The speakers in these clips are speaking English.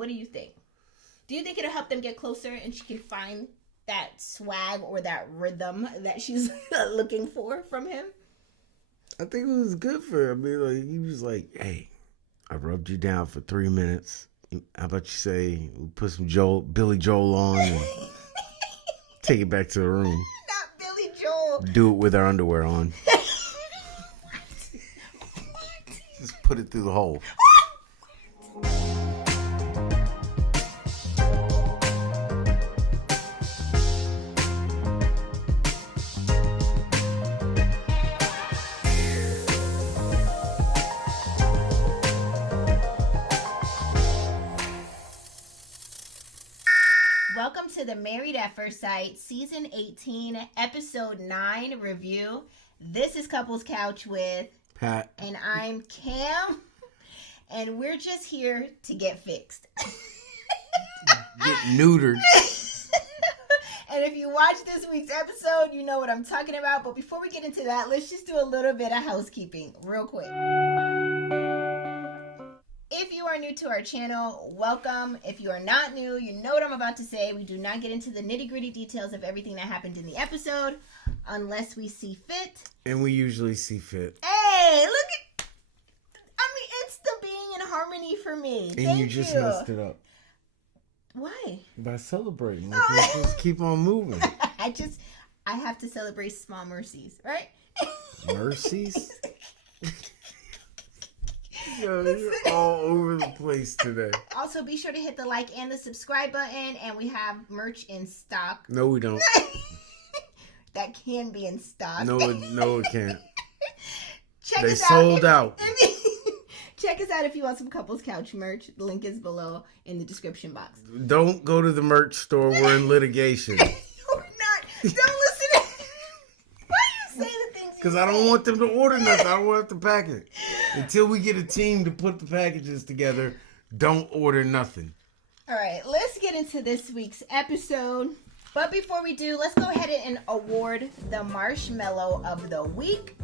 What do you think? Do you think it'll help them get closer and she can find that swag or that rhythm that she's looking for from him? I think it was good for her. I mean, like, he was like, hey, I rubbed you down for 3 minutes. How about you say, we put some Billy Joel on and take it back to the room. Not Billy Joel. Do it with our underwear on. What? Just put it through the hole. Welcome to the Married at First Sight, Season 18, Episode 9 review. This is Couples Couch with Pat. And I'm Cam. And we're just here to get fixed. Get neutered. And if you watch this week's episode, you know what I'm talking about. But before we get into that, let's just do a little bit of housekeeping real quick. If you are new to our channel, welcome. If you are not new, you know what I'm about to say. We do not get into the nitty-gritty details of everything that happened in the episode unless we see fit. And we usually see fit. Hey, look at... I mean, it's the being in harmony for me. And you just messed it up. Why? By celebrating. Like, let's just keep on moving. I have to celebrate small mercies, right? Mercies? Yo, you're all over the place today. Also, be sure to hit the like and the subscribe button, and we have merch in stock. No, we don't. That can be in stock. No, it can't. They sold out. Check us out if you want some Couples Couch merch. The link is below in the description box. Don't go to the merch store. We're in litigation. We're not. Don't listen to... Why are you saying the things you Because I don't want them to order nothing. I don't want to pack it. Until we get a team to put the packages together, don't order nothing. All right, let's get into this week's episode. But before we do, let's go ahead and award the Marshmallow of the Week.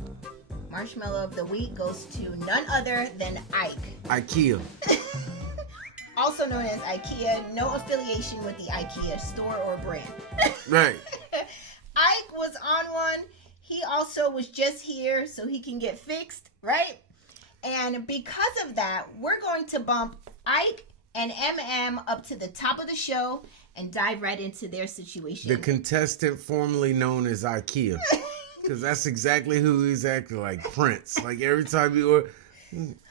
Marshmallow of the Week goes to none other than Ike. IKEA. Also known as IKEA. No affiliation with the IKEA store or brand. Right. Ike was on one. He also was just here so he can get fixed, right? And because of that, we're going to bump Ike and MM up to the top of the show and dive right into their situation. The contestant formerly known as IKEA. Because that's exactly who he's acting like, Prince. Like every time you order,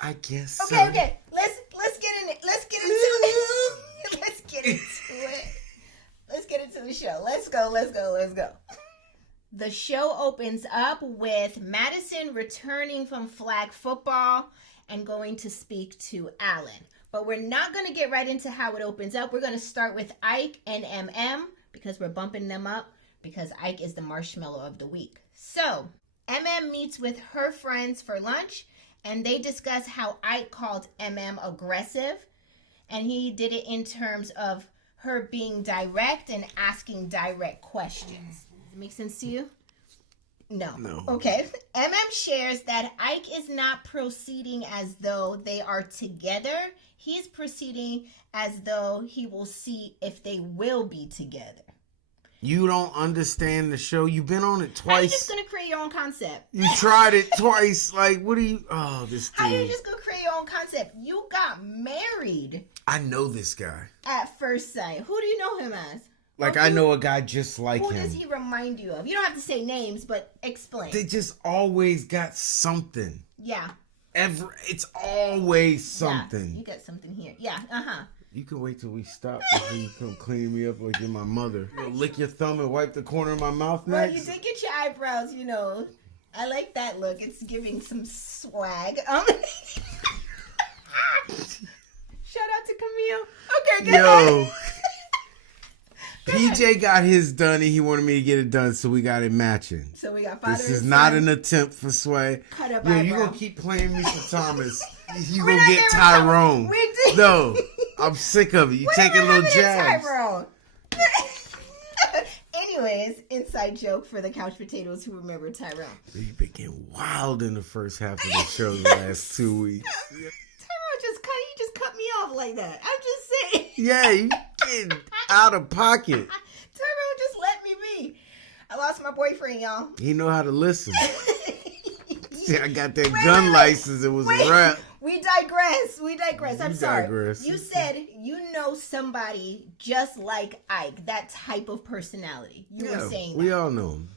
I guess so. Okay. Let's get in it. Let's get into it. Let's get into it. Let's get into the show. Let's go. The show opens up with Madison returning from flag football and going to speak to Alan. But we're not going to get right into how it opens up. We're going to start with Ike and MM because we're bumping them up because Ike is the Marshmallow of the Week. So, MM meets with her friends for lunch and they discuss how Ike called MM aggressive. And he did it in terms of her being direct and asking direct questions. Make sense to you? No. Okay. MM shares that Ike is not proceeding as though they are together. He's proceeding as though he will see if they will be together. You don't understand the show. You've been on it twice. How are you just going to create your own concept? You tried it twice. Like, what are you... Oh, this dude. How are you just going to create your own concept? You got married. I know this guy. At first sight. Who do you know him as? Like, I know a guy just like him. Who does he remind you of? You don't have to say names, but explain. They just always got something. Yeah. It's always something. Yeah, you got something here. Yeah, uh-huh. You can wait till we stop before you come clean me up like you're my mother. You know, lick your thumb and wipe the corner of my mouth next. Well, you did get your eyebrows, you know. I like that look. It's giving some swag. Shout out to Camille. Okay, good. Yo. PJ got his done and he wanted me to get it done, so we got it matching. So we got father. This is not an attempt for sway. Cut up. Yo, you gonna keep playing me for Thomas. You gonna get Tyrone. No, I'm sick of it. You taking little jabs. Tyrone. Anyways, inside joke for the couch potatoes who remember Tyrone. You've been getting wild in the first half of the show the last 2 weeks. Tyrone just cut me off like that. I'm just saying. Yeah, you getting out of pocket. Turbo, just let me be. I lost my boyfriend, y'all. He know how to listen. See, I got that gun license. It was a rap. We digress. I'm sorry. Digress. You said you know somebody just like Ike, that type of personality. You were saying that. We all know him.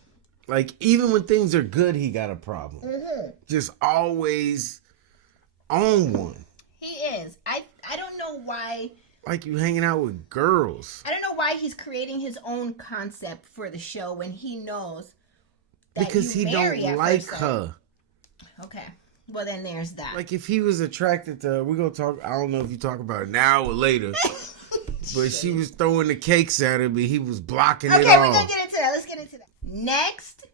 Like, even when things are good, he got a problem. Mm-hmm. Just always on one. He is. I don't know why. Like you hanging out with girls. I don't know why he's creating his own concept for the show when he knows that because he don't like her. Okay. Well, then there's that. Like, if he was attracted to her, we're going to talk, I don't know if you talk about it now or later, but she was throwing the cakes at him, but he was blocking it off. Okay, we're going to get into that. Let's get into that. Next,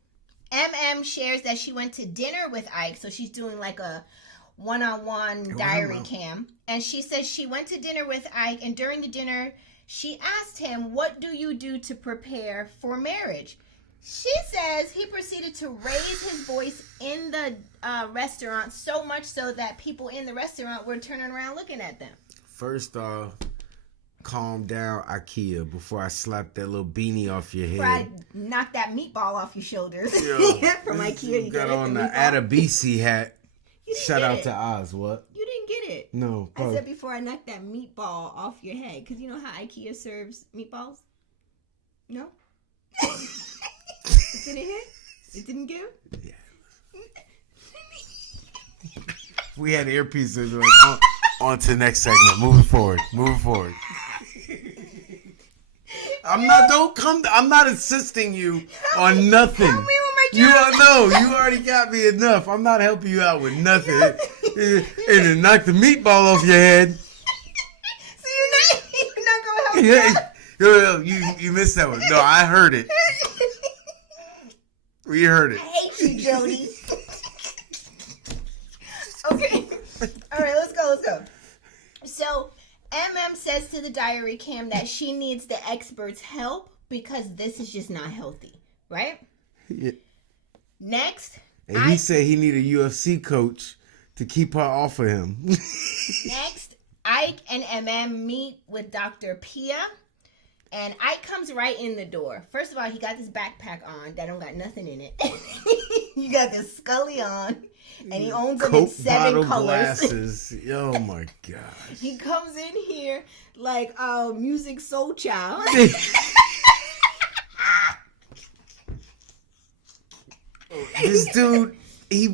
MM shares that she went to dinner with Ike, so she's doing like a one-on-one diary cam. And she says she went to dinner with Ike, and during the dinner, she asked him, what do you do to prepare for marriage? She says he proceeded to raise his voice in the restaurant so much so that people in the restaurant were turning around looking at them. First off, calm down, IKEA, before I slap that little beanie off your head. Before I knock that meatball off your shoulders. From IKEA. You got on the Adabisi hat. Shout out it. to Oz, what? You didn't get it. No. I said before I knock that meatball off your head. Because you know how IKEA serves meatballs? No? It didn't hit? It didn't give? Yeah. We had earpieces. Like, on to the next segment. Moving forward. I'm not insisting you on nothing. Help me with my You job. don't know. You already got me enough. I'm not helping you out with nothing. And then knock the meatball off your head. So you're not going to help me out? You missed that one. No, I heard it. We heard it. I hate you, Jody. Okay. All right, let's go. So, MM says to the diary cam that she needs the experts' help because this is just not healthy, right? Yeah. Next. And he said he need a UFC coach to keep her off of him. Next, Ike and MM meet with Dr. Pia. And Ike comes right in the door. First of all, he got this backpack on that don't got nothing in it. You got this Scully on. And he owns them in 7 colors. Glasses. Oh my gosh. He comes in here like Music Soul Child. This dude, he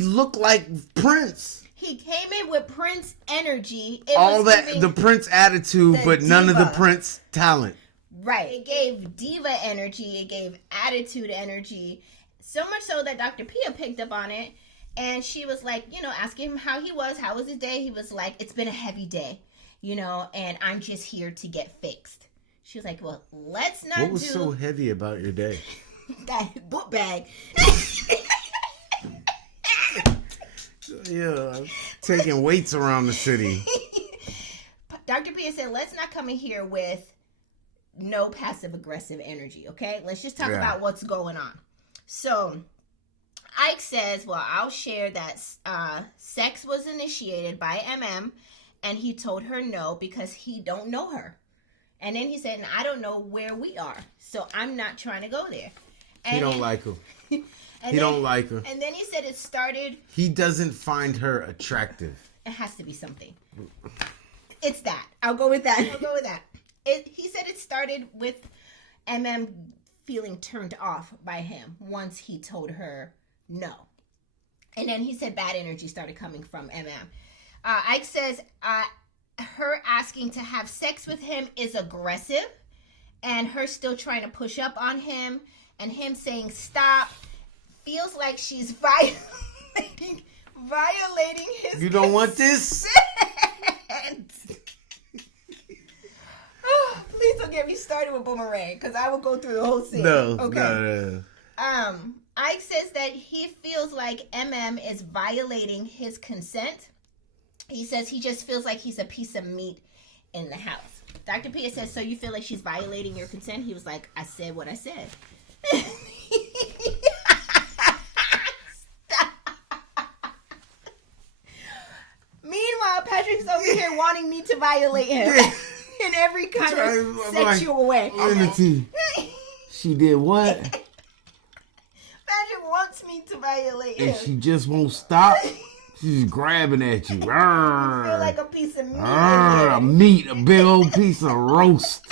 looked like Prince. He came in with Prince energy. The Prince attitude, but none of the Prince talent. Right. It gave diva energy. It gave attitude energy. So much so that Dr. Pia picked up on it. And she was like, asking him how he was. How was his day? He was like, it's been a heavy day, and I'm just here to get fixed. She was like, well, let's not do... What was so heavy about your day? That book bag. Yeah, taking weights around the city. Dr. Pia said, let's not come in here with no passive-aggressive energy, okay? Let's just talk about what's going on. So, Ike says, well, I'll share that sex was initiated by MM, and he told her no because he don't know her. And then he said, and I don't know where we are, so I'm not trying to go there. And he don't like her. He don't like her. And then he said it started... He doesn't find her attractive. It has to be something. It's that. I'll go with that. He said it started with MM feeling turned off by him once he told her no. And then he said bad energy started coming from MM. Ike says her asking to have sex with him is aggressive, and her still trying to push up on him, and him saying stop feels like she's violating his You don't want this? Oh, please don't get me started with Boomerang, because I will go through the whole scene. No, okay. No. Ike says that he feels like MM is violating his consent. He says he just feels like he's a piece of meat in the house. Dr. Pia says, so you feel like she's violating your consent? He was like, I said what I said. Meanwhile, Patrick's over here wanting me to violate him. every kind of sexual way. She did what? Magic wants me to violate him. And she just won't stop. She's grabbing at you. You feel like a piece of meat. A big old piece of roast.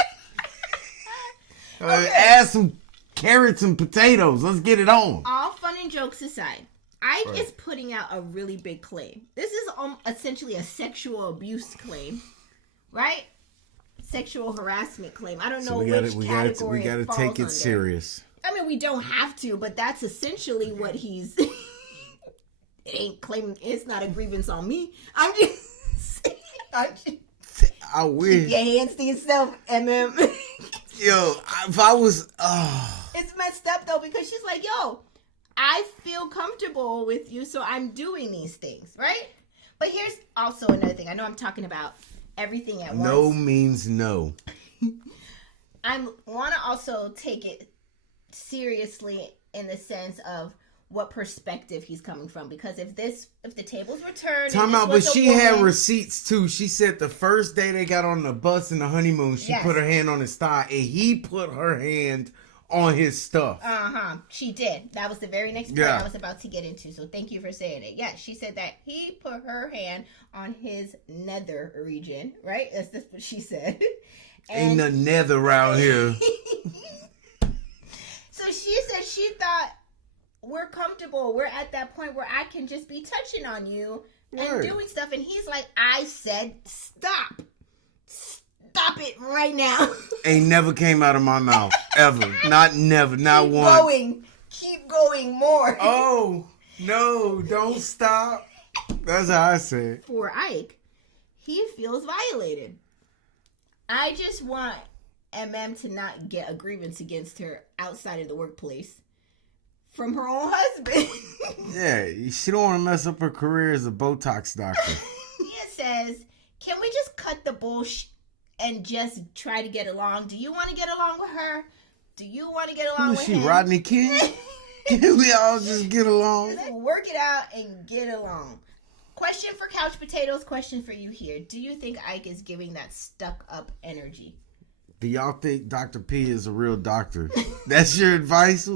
Add some carrots and potatoes. Let's get it on. All fun and jokes aside, Ike is putting out a really big claim. This is essentially a sexual abuse claim, right? Sexual harassment claim. I don't know which category we gotta it falls take it under. serious. I mean, we don't have to, but that's essentially what he's. It ain't claiming. It's not a grievance on me. I wish. Keep your hands to yourself, MM. Yo, if I was. It's messed up though because she's like, yo, I feel comfortable with you, so I'm doing these things, right? But here's also another thing. I know I'm talking about everything at once. No means no. I want to also take it seriously in the sense of what perspective he's coming from, because if the tables were turned, time out, but she had receipts too. She said the first day they got on the bus in the honeymoon, she put her hand on his thigh, and he put her hand on his stuff. She did. That was the very next point I was about to get into. So thank you for saying it. Yeah, she said that he put her hand on his nether region. Right? That's what she said. Ain't no nether around here. So she said she thought we're comfortable. We're at that point where I can just be touching on you and doing stuff. And he's like, I said stop. Stop it right now. Ain't never came out of my mouth. Ever. Not never. Not once. Keep going more. Oh, no. Don't stop. That's how I said. For Ike, he feels violated. I just want MM to not get a grievance against her outside of the workplace from her own husband. Yeah, she don't want to mess up her career as a Botox doctor. He says, can we just cut the bullshit and just try to get along? Do you want to get along with her? Do you want to get along with him? Rodney King? Can we all just get along? Just work it out and get along. Question for Couch Potatoes, question for you here. Do you think Ike is giving that stuck up energy? Do y'all think Dr. P is a real doctor? That's your advice?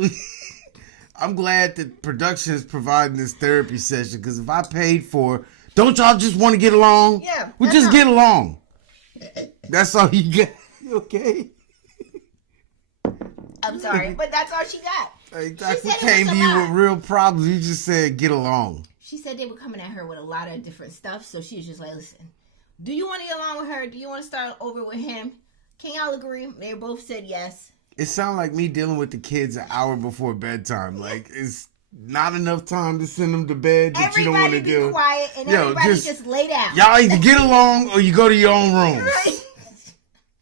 I'm glad that production is providing this therapy session, because if I paid for it, don't y'all just want to get along? Yeah. We just get along. That's all you got. You okay? I'm sorry, but that's all she got. Like, Doctor came to you with real problems. You just said get along. She said they were coming at her with a lot of different stuff, so she was just like, listen, do you want to get along with her? Do you want to start over with him? Can y'all agree? They both said yes. It sounded like me dealing with the kids an hour before bedtime. Like, it's not enough time to send them to bed that you don't want to do. Everybody be quiet and everybody just lay down. Y'all either get along or you go to your own rooms. Right.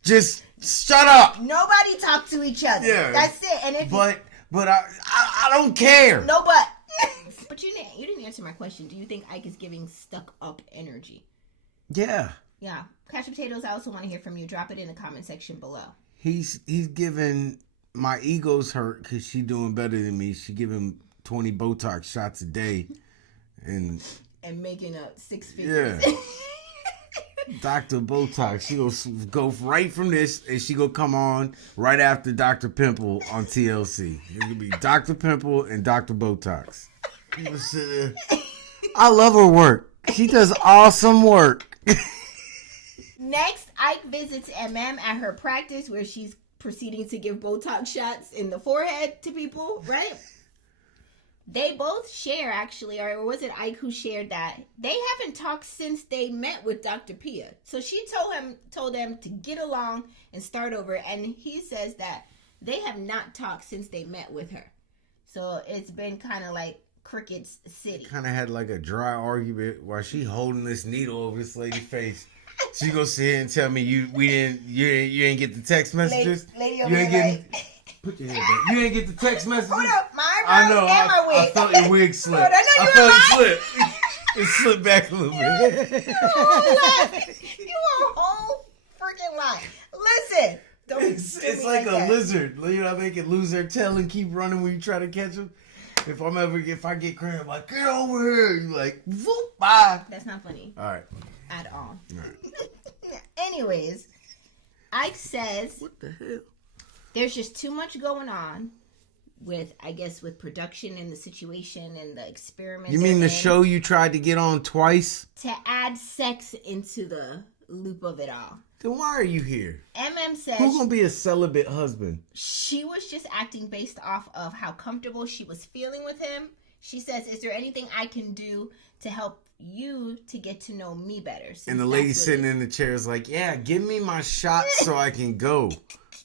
Just shut up. Nobody talk to each other. Yeah. That's it. And but I don't care. No, but you didn't answer my question. Do you think Ike is giving stuck up energy? Yeah. Yeah. Couch Potatoes, I also want to hear from you. Drop it in the comment section below. He's giving, my ego's hurt because she's doing better than me. She giving 20 Botox shots a day. And making up 6 figures. Yeah. Dr. Botox. She gonna go right from this, and she gonna come on right after Dr. Pimple on TLC. It could be Dr. Pimple and Dr. Botox. I love her work. She does awesome work. Next, Ike visits MM at her practice where she's proceeding to give Botox shots in the forehead to people, right? They both share, actually, or was it Ike who shared that they haven't talked since they met with Dr. Pia. So she told them to get along and start over, and he says that they have not talked since they met with her. So it's been kind of like Cricket's City. Kind of had like a dry argument while she holding this needle over this lady's face. She gonna sit here and tell me you ain't get the text messages. Lady you ain't getting. Put your head back. You ain't get the text messages. Hold up, my I know. my wig. I felt your wig slip. I felt it slip. It slipped back a little bit. You a whole freaking lie. Listen, it's like a lizard. You know, they can lose their tail and keep running when you try to catch them. If I get crazy, I'm like, get over here. You like, whoop, bye. That's not funny. All right. At all. Anyways, Ike says What the hell? there's just too much going on with, I guess, with production and the situation and the experiment. You mean the show you tried to get on twice? To add sex into the loop of it all. Then why are you here? Says who's gonna be a celibate husband? She was just acting based off of how comfortable she was feeling with him. She says, is there anything I can do to help you to get to know me better? And the lady sitting in the chair is like, yeah, give me my shot so I can go.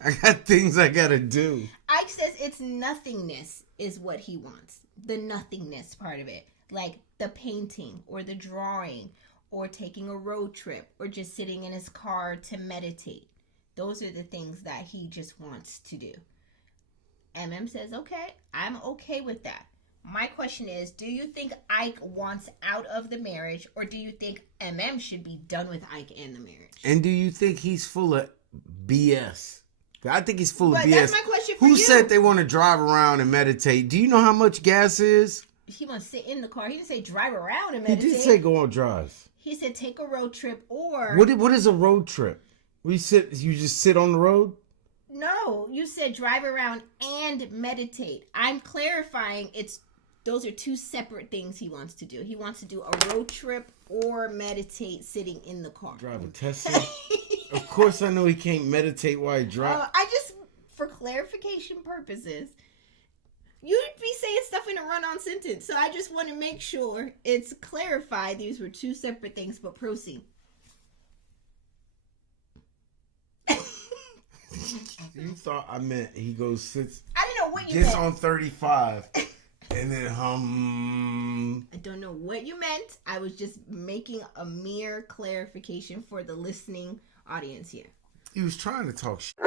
I got things I gotta do. Ike says it's nothingness is what he wants. The nothingness part of it. Like the painting or the drawing or taking a road trip or just sitting in his car to meditate. Those are the things that he just wants to do. Says, okay, I'm okay with that. My question is, do you think Ike wants out of the marriage, or do you think should be done with Ike and the marriage? And do you think he's full of BS? I think he's full of BS. That's my question for you. Who said they want to drive around and meditate? Do you know how much gas is? He wants to sit in the car. He didn't say drive around and meditate. He did say go on drives. He said take a road trip or... What is a road trip? You just sit on the road? No, you said drive around and meditate. I'm clarifying those are two separate things he wants to do. He wants to do a road trip or meditate sitting in the car. Drive a Tesla? Of course I know he can't meditate while he drives. For clarification purposes, you'd be saying stuff in a run-on sentence. So I just want to make sure it's clarified. These were two separate things, but proceed. You thought I meant he goes sits. I didn't know what you meant. Gets on 35 and then I don't know what you meant. I was just making a mere clarification for the listening audience here. He was trying to talk shit.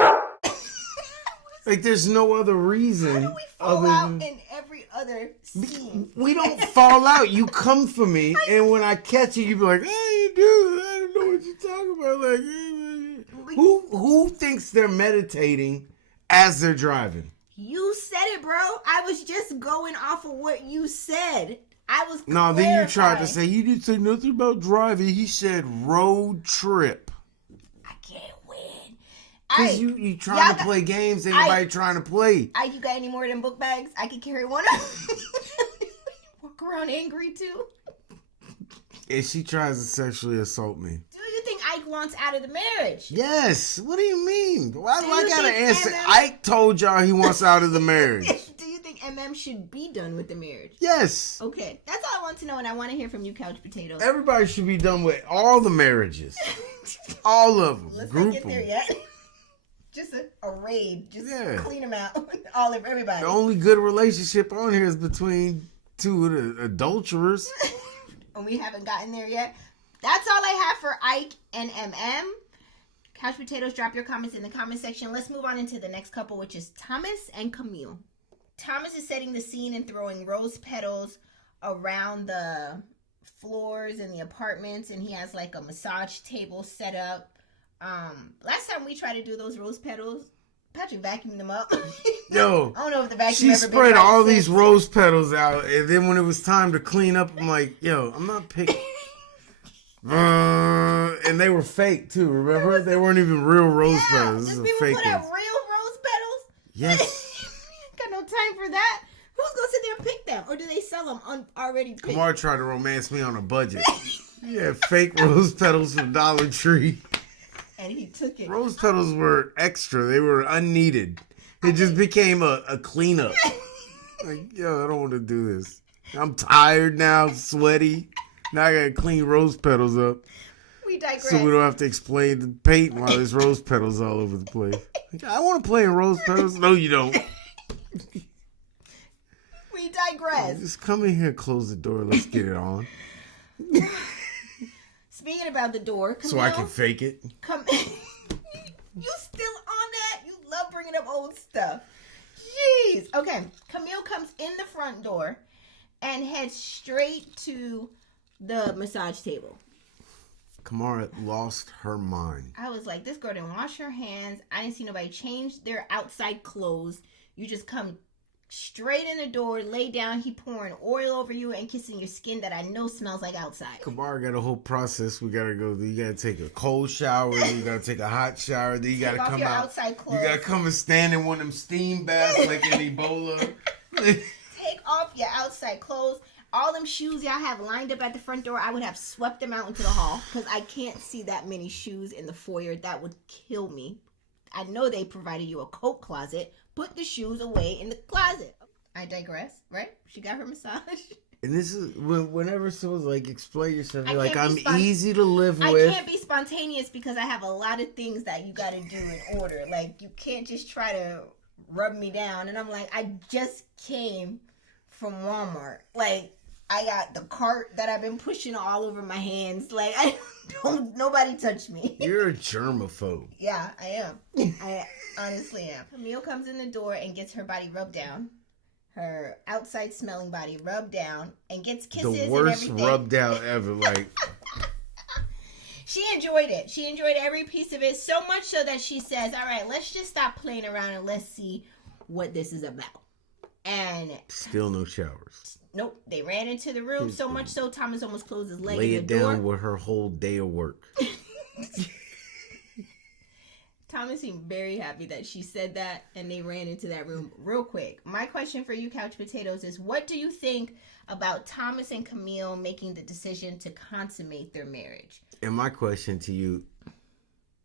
Like there's no other reason. How do we fall out in every other scene? We don't fall out. You come for me, and when I catch you, you be like, "Hey, dude, I don't know what you're talking about." Like, who thinks they're meditating as they're driving? You said it, bro. I was just going off of what you said. I was No, then you tried to say you didn't say nothing about driving. He said road trip. I can't win. Because you trying to play games, ain't nobody trying to play. You got any more than book bags? I could carry one up. Walk around angry too. If she tries to sexually assault me. Do you think Ike wants out of the marriage? Yes. What do you mean? Why do I gotta answer? Ike told y'all he wants out of the marriage. Do you think should be done with the marriage? Yes. Okay. That's all I want to know, and I want to hear from you, Couch Potatoes. Everybody should be done with all the marriages. All of them. Let's Group not get there yet. Just a raid. Just clean them out. All of everybody. The only good relationship on here is between two of the adulterers. And we haven't gotten there yet. That's all I have for Ike and Couch Potatoes, drop your comments in the comment section. Let's move on into the next couple, which is Thomas and Camille. Thomas is setting the scene and throwing rose petals around the floors in the apartments, and he has like a massage table set up. Last time we tried to do those rose petals, Patrick vacuumed them up. Yo, I don't know if the vacuum she ever spread all these rose petals out, and then when it was time to clean up, I'm like, yo, I'm not picking. And they were fake too. Remember, they weren't even real rose petals. This is a fake put out real rose petals. Yes. Got no time for that. Who's gonna sit there and pick them, or do they sell them already picked? Kamar tried to romance me on a budget. Yeah, fake rose petals from Dollar Tree. And he took it. Rose petals were extra. They were unneeded. It just became a cleanup. Like, yo, I don't want to do this. I'm tired now, sweaty. Now I gotta clean rose petals up. We digress. So we don't have to explain the paint while there's rose petals all over the place. Like, I want to play in rose petals. No, you don't. We digress. Just come in here, close the door. Let's get it on. Speaking about the door, Camille, so I can fake it. Come. You still on that? You love bringing up old stuff. Jeez. Okay. Camille comes in the front door and heads straight to the massage table. Kamara lost her mind. I was like, this girl didn't wash her hands. I didn't see nobody change their outside clothes. You just come straight in the door, lay down. He pouring oil over you and kissing your skin that I know smells like outside. Kamara got a whole process we gotta go through. You gotta take a cold shower, then you gotta take a hot shower, then you gotta Take off come your out. outside clothes. You gotta come and stand in one of them steam baths like in Ebola. Take off your outside clothes. All them shoes y'all have lined up at the front door, I would have swept them out into the hall because I can't see that many shoes in the foyer. That would kill me. I know they provided you a coat closet. Put the shoes away in the closet. I digress, right? She got her massage. And this is whenever someone's like, explain yourself, you're I like, can't I'm be easy to live I with. can't be spontaneous because I have a lot of things that you got to do in order. Like, you can't just try to rub me down. And I'm like, I just came from Walmart. Like, I got the cart that I've been pushing all over my hands. Like, nobody touch me. You're a germaphobe. Yeah, I am. I honestly am. Camille comes in the door and gets her body rubbed down. Her outside smelling body rubbed down and gets kisses The and worst everything. rub down ever. Like, she enjoyed it. She enjoyed every piece of it, so much so that she says, all right, let's just stop playing around and let's see what this is about. And still no showers. nope, they ran into the room, so much so Thomas almost closed his leg Lay in it the door. down with her whole day of work. Thomas seemed very happy that she said that, and they ran into that room real quick. My question for you, Couch Potatoes, is what do you think about Thomas and Camille making the decision to consummate their marriage? And my question to you,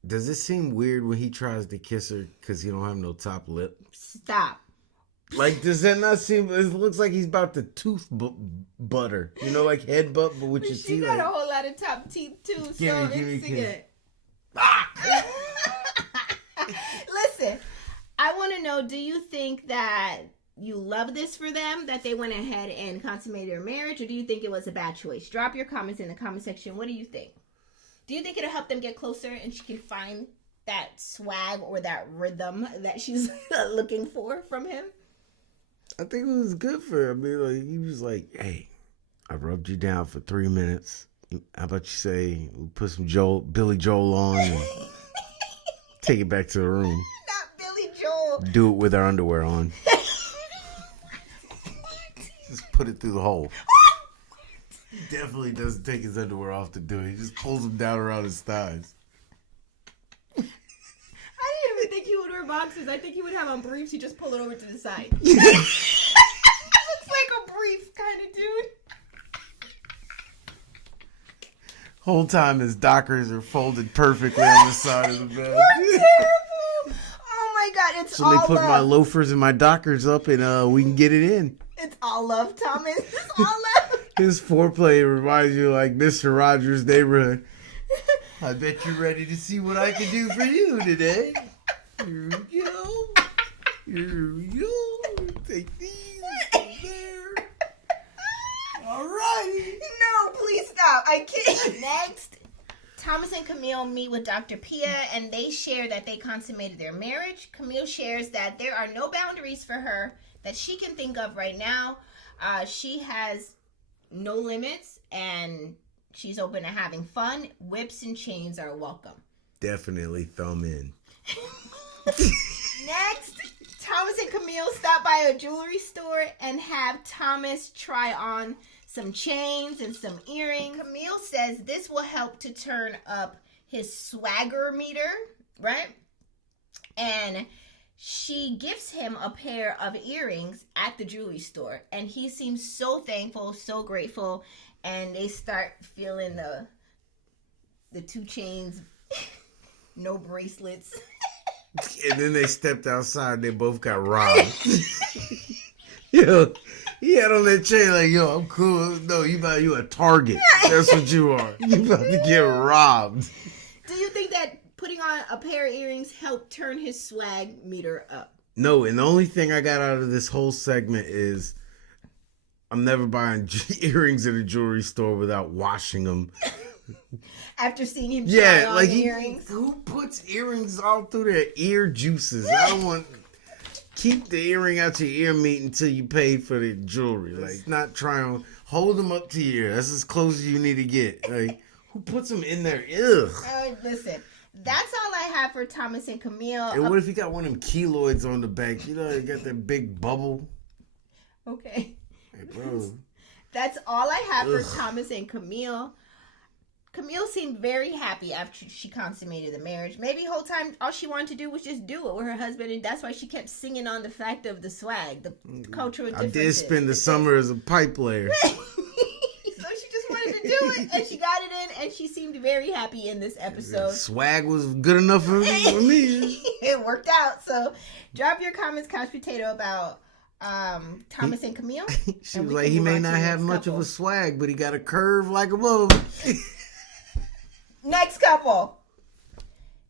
does it seem weird when he tries to kiss her because he don't have no top lip? Stop. Like, does that not seem, it looks like he's about to tooth butter. You know, like head butt, but with your She teeth. got Like, a whole lot of top teeth, too, Give so me, it's give me. good. Listen, I want to know, do you think that you love this for them, that they went ahead and consummated their marriage, or do you think it was a bad choice? Drop your comments in the comment section. What do you think? Do you think it'll help them get closer and she can find that swag or that rhythm that she's looking for from him? I think it was good for her. I mean, like, he was like, hey, I rubbed you down for 3 minutes. How about you say, we put some Billy Joel on and take it back to the room. Not Billy Joel. Do it with our underwear on. Just put it through the hole. He definitely doesn't take his underwear off to do it. He just pulls them down around his thighs. I didn't even think he would wear boxers. I think he would have on briefs. He just pull it over to the side. Looks like a brief kind of dude. Whole time his dockers are folded perfectly on the side of the bed. We're terrible. Oh my God, it's So all they put love. my loafers and my dockers up and we can get it in. It's all love, Thomas. It's all love. His foreplay reminds you of like Mr. Rogers' Neighborhood. I bet you're ready to see what I can do for you today. Here we go. Here we go. Take these over there. All right. No, please stop. I can't. Next, Thomas and Camille meet with Dr. Pia, and they share that they consummated their marriage. Camille shares that there are no boundaries for her that she can think of right now. She has no limits, and she's open to having fun. Whips and chains are welcome. Definitely thumb in. Next, Thomas and Camille stop by a jewelry store and have Thomas try on some chains and some earrings. Camille says this will help to turn up his swagger meter, right? And she gives him a pair of earrings at the jewelry store, and he seems so thankful, so grateful, and they start feeling the 2 chains, no bracelets. And then they stepped outside. They both got robbed. Yo, he had on that chain like, yo, I'm cool. No, you a target. That's what you are. You about to get robbed. Do you think that putting on a pair of earrings helped turn his swag meter up? No, and the only thing I got out of this whole segment is I'm never buying earrings at a jewelry store without washing them. After seeing him try on like earrings? who puts earrings all through their ear juices? I don't want. Keep the earring out your ear meat until you pay for the jewelry. Like, not try on. Hold them up to your ear. That's as close as you need to get. Like, who puts them in there? Ugh. Listen, that's all I have for Thomas and Camille. And what if you got one of them keloids on the back? You know, you got that big bubble. Okay. Hey, bro. That's all I have for Thomas and Camille. Camille seemed very happy after she consummated the marriage. Maybe the whole time all she wanted to do was just do it with her husband, and that's why she kept singing on the fact of the swag, the cultural differences. I did spend the summer as a pipe layer. So she just wanted to do it, and she got it in, and she seemed very happy in this episode. Swag was good enough for me. It worked out. So drop your comments, Couch Potato, about Thomas and Camille. She was like, he may not have much of a swag, but he got a curve like a movie. Next couple.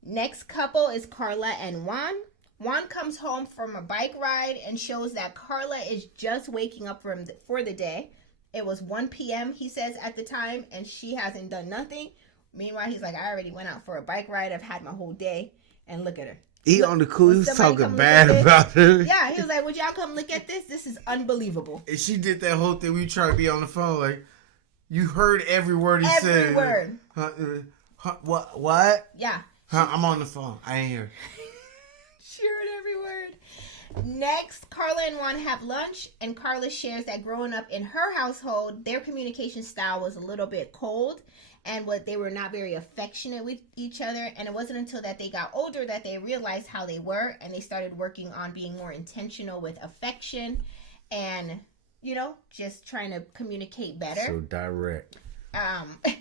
Next couple is Carla and Juan. Juan comes home from a bike ride and shows that Carla is just waking up for the day. It was 1 p.m., he says, at the time, and she hasn't done nothing. Meanwhile, he's like, I already went out for a bike ride. I've had my whole day, and look at her. He on the cool. He was talking bad about her. Yeah, he was like, would y'all come look at this? This is unbelievable. And she did that whole thing. We tried to be on the phone. Like, you heard every word he said. Every word. What? Yeah. I'm on the phone. I ain't here. She heard every word. Next, Carla and Juan have lunch, and Carla shares that growing up in her household, their communication style was a little bit cold, and they were not very affectionate with each other. And it wasn't until that they got older that they realized how they were, and they started working on being more intentional with affection and, just trying to communicate better. So direct.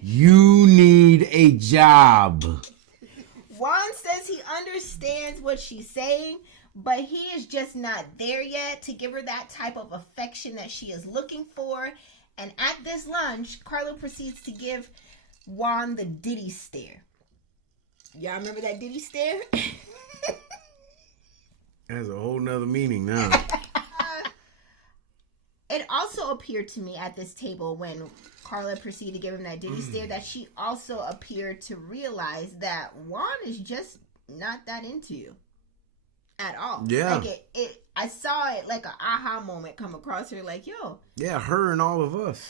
You need a job. Juan says he understands what she's saying, but he is just not there yet to give her that type of affection that she is looking for. And at this lunch, Carla proceeds to give Juan the Diddy stare. Y'all remember that Diddy stare? Has a whole nother meaning now. It also appeared to me at this table when Carla proceeded to give him that Diddy stare that she also appeared to realize that Juan is just not that into you at all. Yeah. Like I saw it like an aha moment come across her, like, yo. Yeah, her and all of us.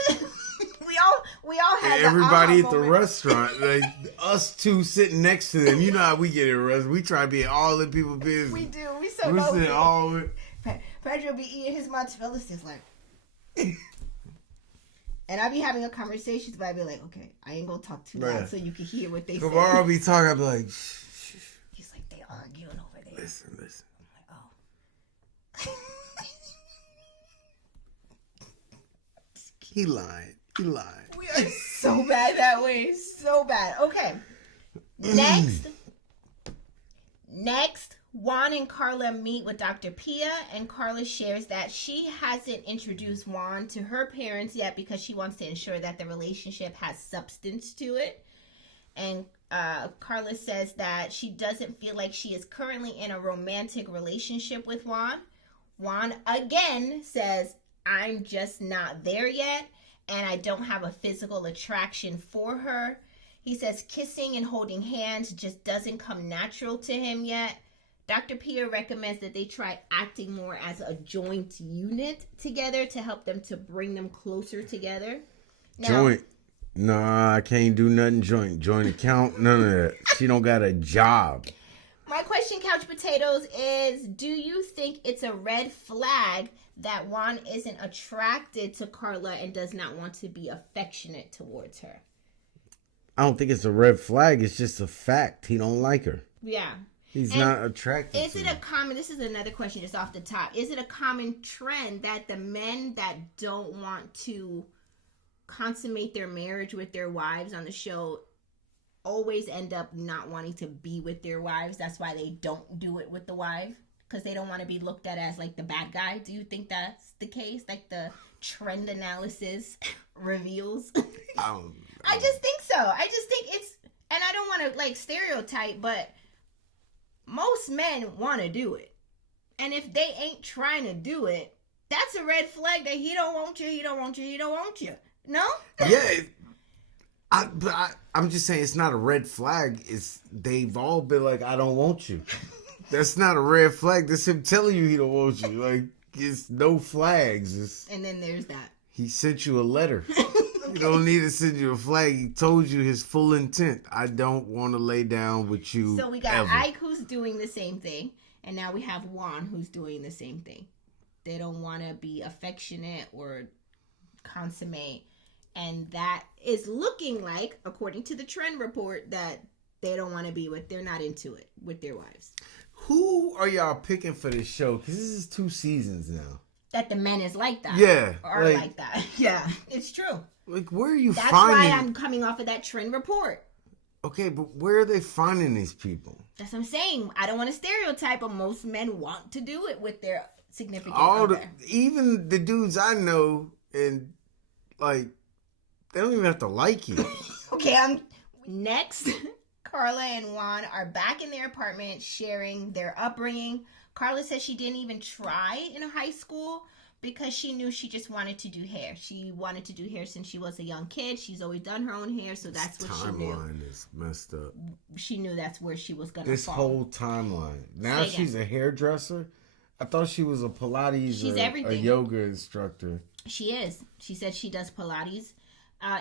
we all had everybody the aha at the moment. restaurant, like us two sitting next to them. You know how we get in a restaurant. We try to be all the people business. We do. We so We're nosy. sitting all. Pedro be eating his mozzarella sticks like. And I be having a conversation, but I be like, okay, I ain't gonna talk too loud so you can hear what they say. I'll be talking, I'll be like, shh. He's like, they arguing over there. Listen. I'm like, oh. He lied. We are so bad that way. So bad. Okay. Next, Juan and Carla meet with Dr. Pia, and Carla shares that she hasn't introduced Juan to her parents yet because she wants to ensure that the relationship has substance to it. And Carla says that she doesn't feel like she is currently in a romantic relationship with Juan. Juan again says, I'm just not there yet, and I don't have a physical attraction for her. He says kissing and holding hands just doesn't come natural to him yet. Dr. Pia recommends that they try acting more as a joint unit together to help them to bring them closer together. Now, joint? Nah, I can't do nothing joint. Joint account? None of that. She don't got a job. My question, Couch Potatoes, is do you think it's a red flag that Juan isn't attracted to Carla and does not want to be affectionate towards her? I don't think it's a red flag. It's just a fact. He don't like her. Yeah. He's not attracted Is it a common, this is another question just off the top, is it a common trend that the men that don't want to consummate their marriage with their wives on the show always end up not wanting to be with their wives? That's why they don't do it with the wife? Because they don't want to be looked at as like the bad guy? Do you think that's the case? Like the trend analysis reveals? I just think so. I just think it's, and I don't want to like stereotype, but most men want to do it. And if they ain't trying to do it, that's a red flag that he don't want you, he don't want you, he don't want you. No? Yeah. I'm just saying it's not a red flag. They've all been like, I don't want you. That's not a red flag. That's him telling you he don't want you. Like, it's no flags. And then there's that. He sent you a letter. You don't need to send you a flag. He told you his full intent. I don't want to lay down with you. So we got ever. Ike who's doing the same thing. And now we have Juan who's doing the same thing. They don't want to be affectionate or consummate. And that is looking like, according to the trend report, that they don't want to be with, they're not into it with their wives. Who are y'all picking for this show? Because this is 2 seasons now. That the men is like that. Yeah. Are like that. Yeah, it's true. Like, where are you That's finding... why I'm coming off of that trend report. Okay, but where are they finding these people? That's what I'm saying. I don't want to stereotype, but most men want to do it with their significant other. Even the dudes I know, and, like, they don't even have to like you. Okay, next... Carla and Juan are back in their apartment sharing their upbringing. Carla says she didn't even try in high school because she knew she just wanted to do hair. She wanted to do hair since she was a young kid. She's always done her own hair, so that's what she knew. Timeline is messed up. She knew that's where she was going to This fall. whole timeline. Now she's a hairdresser. I thought she was a Pilates She's everything. A yoga instructor. She is. She said she does Pilates.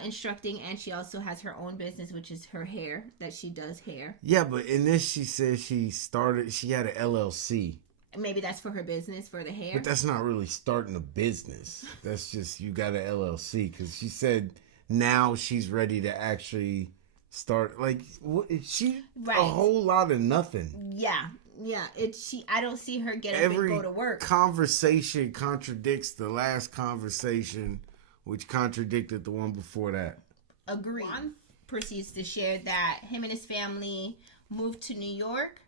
Instructing, and she also has her own business, which is her hair, that she does hair. Yeah, but in this she says she had an LLC. Maybe that's for her business, for the hair. But that's not really starting a business. That's just, you got an LLC, because she said now she's ready to actually start, like, a whole lot of nothing. Yeah. I don't see her get up and go to work. Every conversation contradicts the last conversation, which contradicted the one before that. Agreed. Juan proceeds to share that him and his family moved to New York,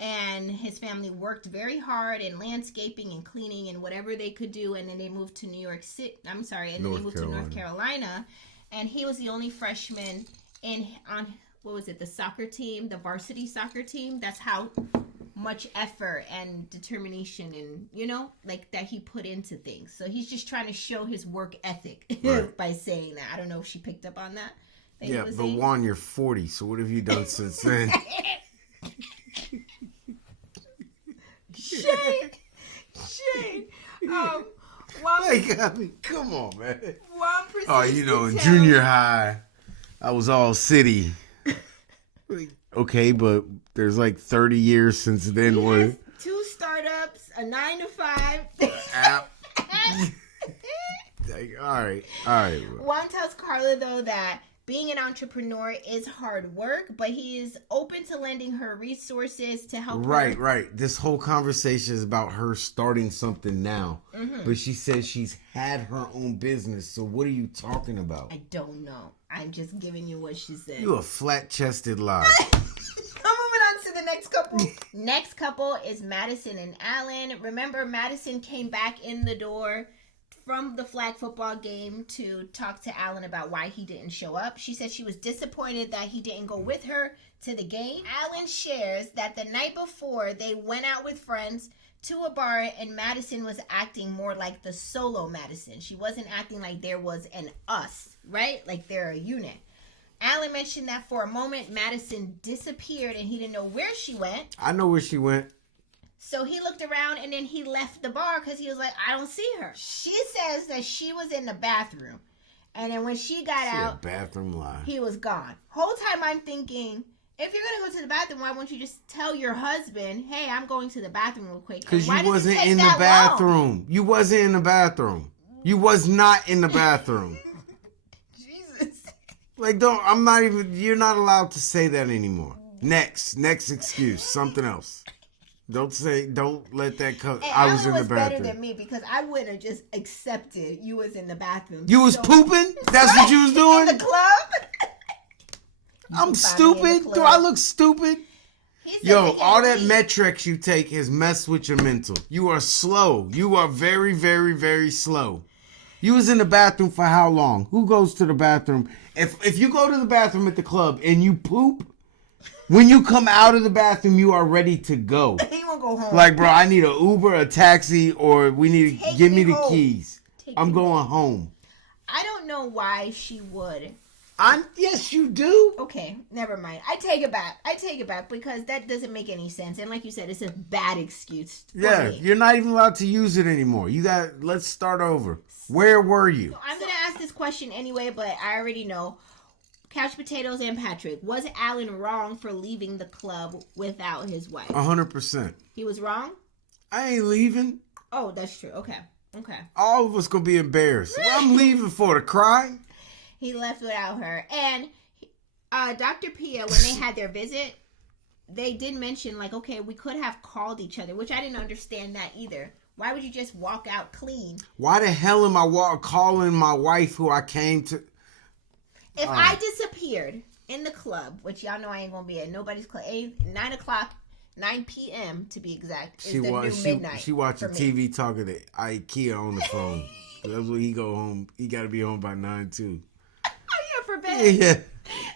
and his family worked very hard in landscaping and cleaning and whatever they could do, and then they moved to New York City. I'm sorry, and then they moved to North Carolina, and he was the only freshman on what was it, the soccer team, the varsity soccer team. That's how much effort and determination and, like, that he put into things. So he's just trying to show his work ethic by saying that. I don't know if she picked up on that. Yeah, but Juan, you're 40, so what have you done since then? Shade. Come on, man. Juan in junior high, I was all city. Okay, but there's like 30 years since then. He has 2 startups, a 9-to-5. All right. Juan tells Carla, though, that being an entrepreneur is hard work, but he is open to lending her resources to help her. Right. This whole conversation is about her starting something now. Mm-hmm. But she says she's had her own business. So what are you talking about? I don't know. I'm just giving you what she said. You a flat-chested lie. I'm moving on to the next couple. Next couple is Madison and Alan. Remember, Madison came back in the door from the flag football game to talk to Alan about why he didn't show up. She said she was disappointed that he didn't go with her to the game. Alan shares that the night before they went out with friends to a bar, and Madison was acting more like the solo Madison. She wasn't acting like there was an us, right? Like they're a unit. Alan mentioned that for a moment Madison disappeared and he didn't know where she went. I know where she went. So he looked around and then he left the bar because he was like, I don't see her. She says that she was in the bathroom. And then when she got out, bathroom lie. He was gone. Whole time I'm thinking, if you're going to go to the bathroom, why won't you just tell your husband, hey, I'm going to the bathroom real quick? Because you wasn't in the bathroom. Long? You wasn't in the bathroom. You was not in the bathroom. Jesus. Like, you're not allowed to say that anymore. Next excuse, something else. Don't let that come. And I was in the bathroom. Better than me because I wouldn't have just accepted you was in the bathroom. You was pooping? That's what you was doing? In the club? I'm stupid? Do I look stupid? Yo, all that Metrex you take has messed with your mental. You are slow. You are very, very, very slow. You was in the bathroom for how long? Who goes to the bathroom? If you go to the bathroom at the club and you poop, when you come out of the bathroom, you are ready to go. He won't go home. Like, bro, I need an Uber, a taxi, or we need to give me the keys. I'm going home. I don't know why she would. Yes, you do. Okay, never mind. I take it back because that doesn't make any sense. And like you said, it's a bad excuse. Yeah, you're not even allowed to use it anymore. Let's start over. Where were you? So I'm going to ask this question anyway, but I already know. Couch Potatoes and Patrick, was Alan wrong for leaving the club without his wife? 100%. He was wrong? I ain't leaving. Oh, that's true. Okay. All of us gonna be embarrassed. Well, I'm leaving for to cry. He left without her. And Dr. Pia, when they had their visit, they did mention, like, okay, we could have called each other, which I didn't understand that either. Why would you just walk out clean? Why the hell am I calling my wife who I came to? If I disappeared in the club, which y'all know I ain't gonna be at nobody's club, 9 o'clock, 9 p.m. to be exact, is the new midnight. She watching TV talking to IKEA on the phone. That's when he go home. He got to be home by 9 too. Oh yeah, for bed. Yeah.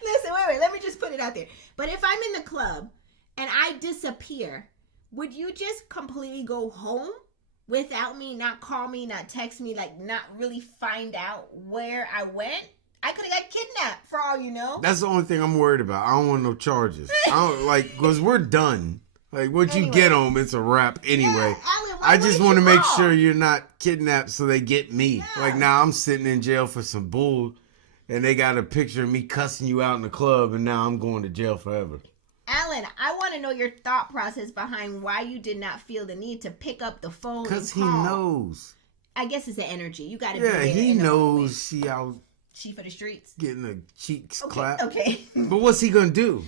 Listen, wait. Let me just put it out there. But if I'm in the club and I disappear, would you just completely go home without me, not call me, not text me, like not really find out where I went? I could have got kidnapped for all you know. That's the only thing I'm worried about. I don't want no charges. I don't because we're done. Like what you get on, it's a wrap anyway. Yeah, Alan, I just want to make sure you're not kidnapped so they get me. Yeah. Like now I'm sitting in jail for some bull and they got a picture of me cussing you out in the club and now I'm going to jail forever. Alan, I want to know your thought process behind why you did not feel the need to pick up the phone. Because he knows. I guess it's the energy. You got to be there. Yeah, he knows she out. She for the streets. Getting the cheeks clapped. Okay. But what's he going to do?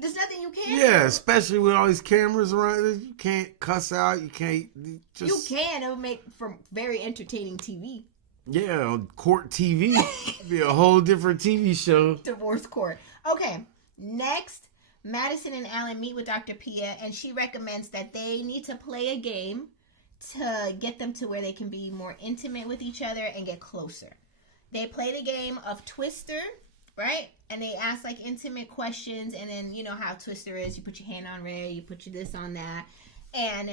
There's nothing you can do. Yeah, especially with all these cameras around. You can't cuss out. You can't just... You can. It would make for very entertaining TV. Yeah, on court TV. It'd be a whole different TV show. Divorce court. Okay. Next, Madison and Alan meet with Dr. Pia, and she recommends that they need to play a game to get them to where they can be more intimate with each other and get closer. They play the game of Twister, right? And they ask like intimate questions, and then you know how Twister is. You put your hand on red, you put your this on that, and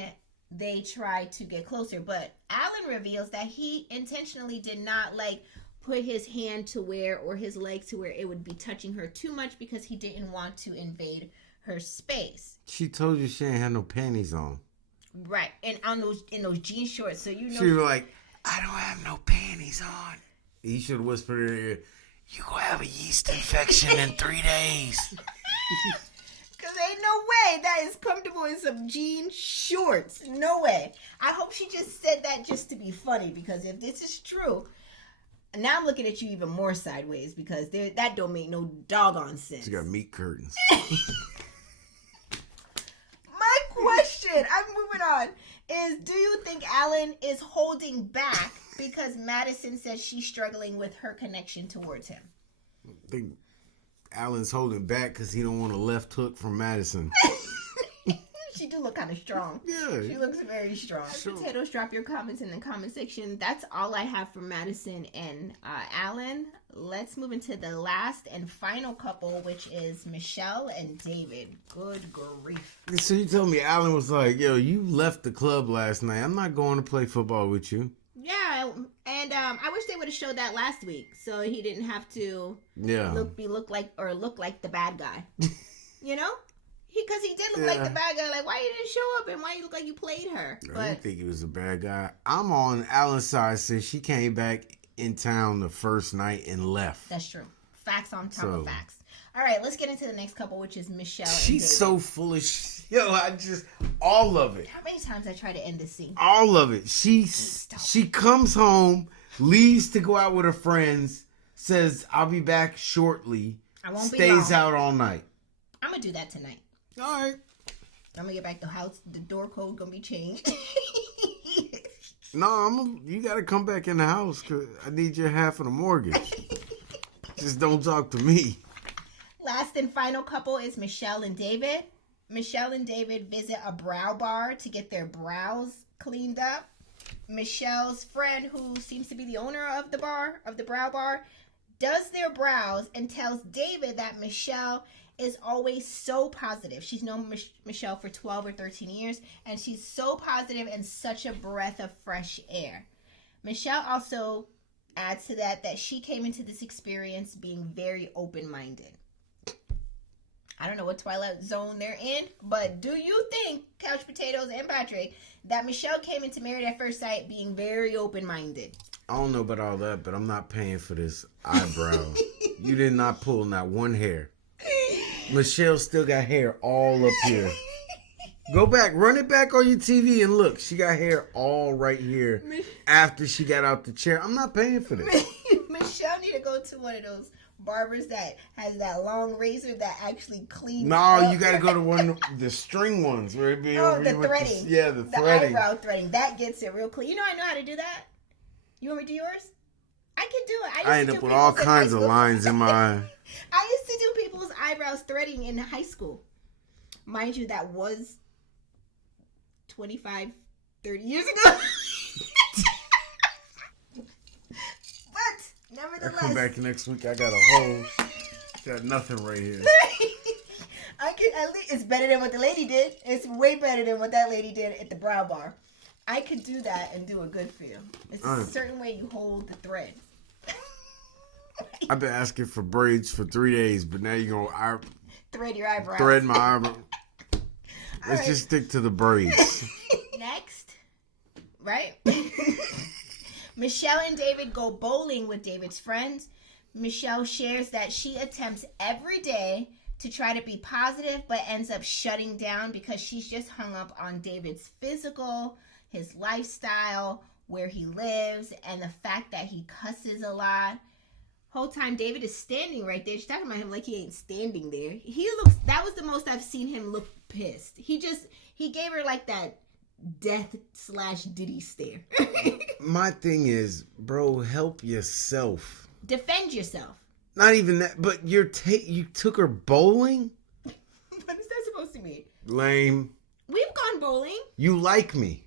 they try to get closer. But Alan reveals that he intentionally did not like put his hand to where, or his leg to where it would be touching her too much because he didn't want to invade her space. She told you she ain't had no panties on. Right, and in those jean shorts, so you know. She was like, I don't have no panties on. He should have whispered in her ear, you gonna have a yeast infection in 3 days. Because ain't no way that is comfortable in some jean shorts. No way. I hope she just said that just to be funny, because if this is true, now I'm looking at you even more sideways, because that don't make no doggone sense. She got meat curtains. My question, I'm moving on, is do you think Alan is holding back because Madison says she's struggling with her connection towards him? I think Alan's holding back because he don't want a left hook from Madison. She do look kind of strong. Yeah. She looks very strong. Sure. Potatoes, drop your comments in the comment section. That's all I have for Madison and Alan. Let's move into the last and final couple, which is Michelle and David. Good grief. So you told me Alan was like, yo, you left the club last night. I'm not going to play football with you. Yeah, and I wish they would have showed that last week, so he didn't have to look like the bad guy. You know? Because he did look like the bad guy. Like, why you didn't show up, and why you look like you played her? I didn't think he was a bad guy. I'm on Alan's side since she came back in town the first night and left. That's true. Facts on top of facts. All right, let's get into the next couple, which is Michelle. She's so full of yo. All of it. How many times I try to end the scene? All of it. She comes home, leaves to go out with her friends, says, I'll be back shortly. I won't stays be long. out all night. I'm going to do that tonight. All right. I'm going to get back to the house. The door code going to be changed. No, you got to come back in the house because I need your half of the mortgage. Just don't talk to me. Last and final couple is Michelle and David. Michelle and David visit a brow bar to get their brows cleaned up. Michelle's friend, who seems to be the owner of the brow bar, does their brows and tells David that Michelle is always so positive. She's known Michelle for 12 or 13 years, and she's so positive and such a breath of fresh air. Michelle also adds to that she came into this experience being very open-minded. I don't know what Twilight Zone they're in, but do you think, Couch Potatoes and Patrick, that Michelle came into Married at First Sight being very open-minded? I don't know about all that, but I'm not paying for this eyebrow. You did not pull not one hair. Michelle still got hair all up here. Go back, run it back on your TV and look. She got hair all right here after she got out the chair. I'm not paying for this. Michelle need to go to one of those barbers that has that long razor that actually cleans. No, you got to go to one of the string ones where it be over the threading. The the threading. eyebrow threading. That gets it real clean. You know I know how to do that. You want me to do yours? I can do it. I end up with all kinds of lines in my eye. I used to do people's eyebrows threading in high school. Mind you, that was 25, 30 years ago. But nevertheless, I come back next week. I got nothing right here. I could at least. It's better than what the lady did. It's way better than what that lady did at the brow bar. I could do that and do a good feel. It's a certain way you hold the thread. I've been asking for braids for 3 days, but now you're gonna thread your eyebrows. Thread my eyebrow. Let's just stick to the braids. Next, right? Michelle and David go bowling with David's friends. Michelle shares that she attempts every day to try to be positive, but ends up shutting down because she's just hung up on David's physical, his lifestyle, where he lives, and the fact that he cusses a lot. Whole time David is standing right there. She's talking about him like he ain't standing there. That was the most I've seen him look pissed. He gave her like that death/Diddy stare. My thing is, bro, help yourself. Defend yourself. Not even that, but you took her bowling? What is that supposed to mean? Lame. We've gone bowling. You like me.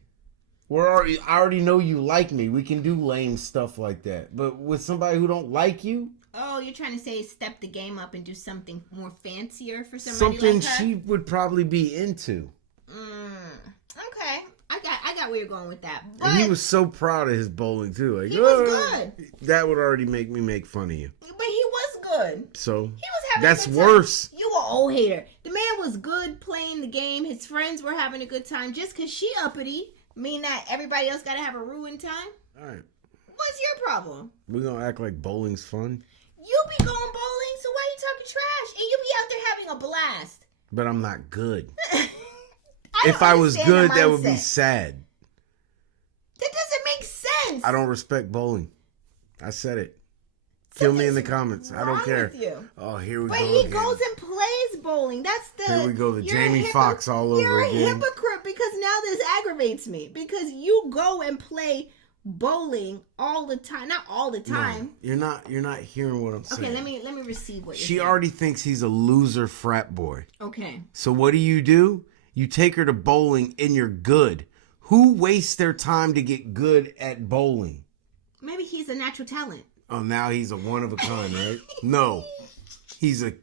I already know you like me. We can do lame stuff like that. But with somebody who don't like you? Oh, you're trying to say step the game up and do something more fancier for somebody something like her? She would probably be into. Okay. I got where you're going with that. But and he was so proud of his bowling too. Like, he was good. That would already make me make fun of you. But he was good. So he was having that's a good time. worse. You an old hater. The man was good playing the game. His friends were having a good time. Just because she uppity mean that everybody else got to have a ruined time? All right. What's your problem? We gonna act like bowling's fun? You be going bowling, so why you talking trash? And you be out there having a blast. But I'm not good. If I was good, that would be sad. That doesn't make sense. I don't respect bowling. I said it. Kill me in the comments. I don't care. Oh, here we go. But he goes and plays bowling. That's the. Here we go. The Jamie Foxx all over again. You're a hypocrite because now this aggravates me because you go and play bowling all the time. Not all the time. No, you're not hearing what I'm saying. Okay, let me receive what you're saying. She already thinks he's a loser frat boy. Okay. So what do? You take her to bowling and you're good. Who wastes their time to get good at bowling? Maybe he's a natural talent. Oh, now he's a one of a kind, right? No. He's a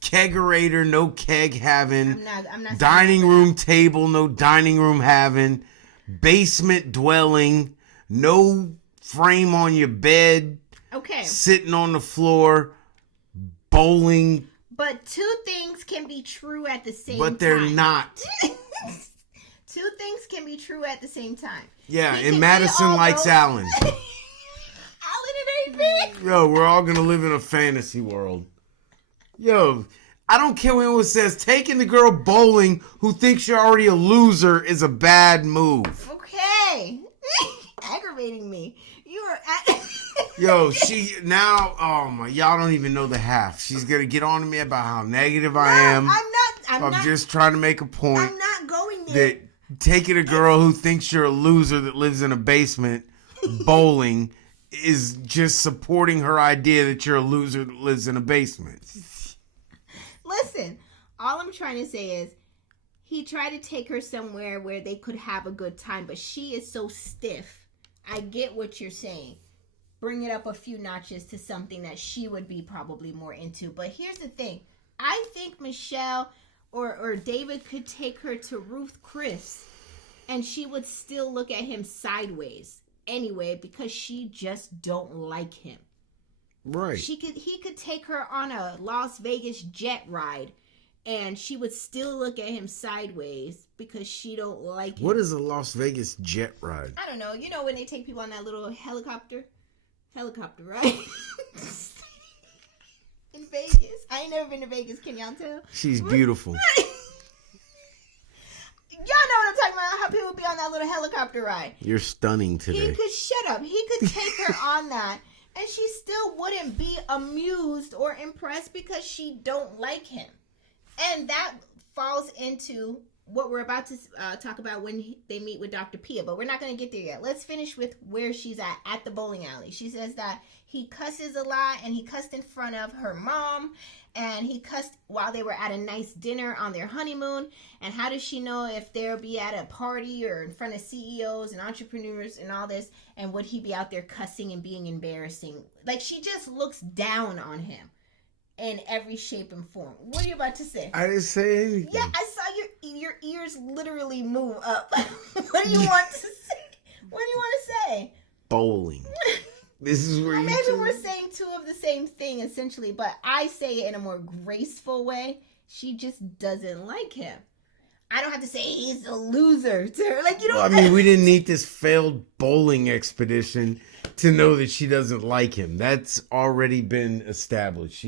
kegerator, no keg having. I'm not dining room table, no dining room having. Basement dwelling, no frame on your bed. Okay. Sitting on the floor, bowling. But two things can be true at the same time. But they're not. Two things can be true at the same time. Yeah, and Madison likes Alan. Alan and AP. Yo, we're all gonna live in a fantasy world. Yo, I don't care when it says taking the girl bowling who thinks you're already a loser is a bad move. Okay. Aggravating me. Yo, y'all don't even know the half. She's gonna get on to me about how negative I am. I'm not. Just trying to make a point. I'm not going there. That taking a girl who thinks you're a loser that lives in a basement bowling is just supporting her idea that you're a loser that lives in a basement. Listen, all I'm trying to say is he tried to take her somewhere where they could have a good time, but she is so stiff. I get what you're saying. Bring it up a few notches to something that she would be probably more into. But here's the thing. I think Michelle or David could take her to Ruth Chris and she would still look at him sideways anyway because she just don't like him. Right. He could take her on a Las Vegas jet ride and she would still look at him sideways because she don't like him. What is a Las Vegas jet ride? I don't know. You know when they take people on that little helicopter, right? In Vegas. I ain't never been to Vegas. Can y'all tell? She's beautiful. on that little helicopter ride. You're stunning today. He could shut up. He could take her on that, and she still wouldn't be amused or impressed because she don't like him. And that falls into what we're about to talk about when they meet with Dr. Pia, but we're not going to get there yet. Let's finish with where she's at the bowling alley. She says that he cusses a lot, and he cussed in front of her mom, and he cussed while they were at a nice dinner on their honeymoon. And how does she know if they'll be at a party or in front of CEOs and entrepreneurs and all this, and would he be out there cussing and being embarrassing? Like, she just looks down on him in every shape and form. What are you about to say? I didn't say anything. Yeah, I saw your ears literally move up. What do you want to say? What do you want to say? Bowling. This is where maybe we're saying two of the same thing essentially, but I say it in a more graceful way. She just doesn't like him. I don't have to say he's a loser to her. Like, you don't. Well, I mean, we didn't need this failed bowling expedition to know that she doesn't like him. That's already been established.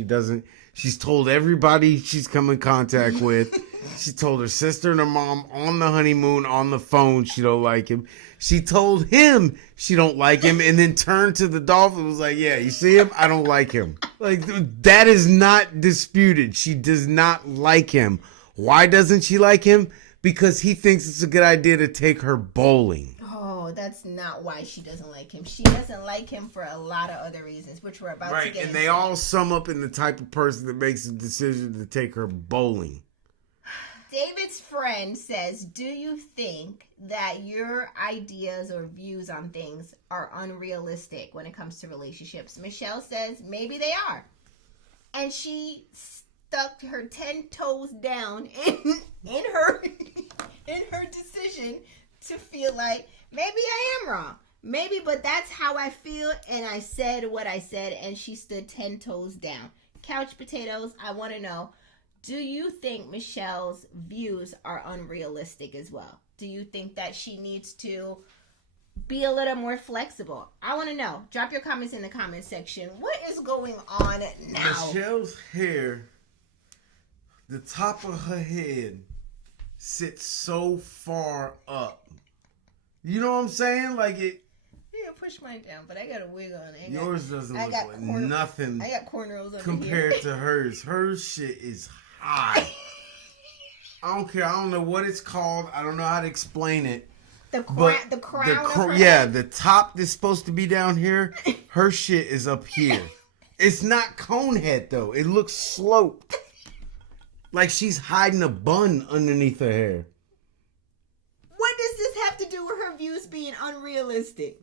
She's told everybody she's come in contact with. She told her sister and her mom on the honeymoon on the phone she don't like him. She told him she don't like him, and then turned to the dolphin and was like, yeah, you see him? I don't like him. Like, that is not disputed. She does not like him. Why doesn't she like him? Because he thinks it's a good idea to take her bowling. Oh, that's not why she doesn't like him. She doesn't like him for a lot of other reasons, which we're about to get into. And they all sum up in the type of person that makes a decision to take her bowling. David's friend says, do you think that your ideas or views on things are unrealistic when it comes to relationships? Michelle says maybe they are. And she stuck her 10 toes down in her decision to feel like maybe I am wrong. Maybe, but that's how I feel, and I said what I said, and she stood 10 toes down. Couch potatoes, I want to know, do you think Michelle's views are unrealistic as well? Do you think that she needs to be a little more flexible? I want to know. Drop your comments in the comment section. What is going on now? Michelle's hair, the top of her head sits so far up. You know what I'm saying? Like it. Yeah, push mine down, but I got a wig on. Yours doesn't look like nothing. I got cornrows on compared to hers. Her shit is high. I don't care. I don't know what it's called. I don't know how to explain it. The crown of her head. The top that's supposed to be down here, her shit is up here. It's not cone head though. It looks sloped. Like she's hiding a bun underneath her hair. What does this have to do with her views being unrealistic?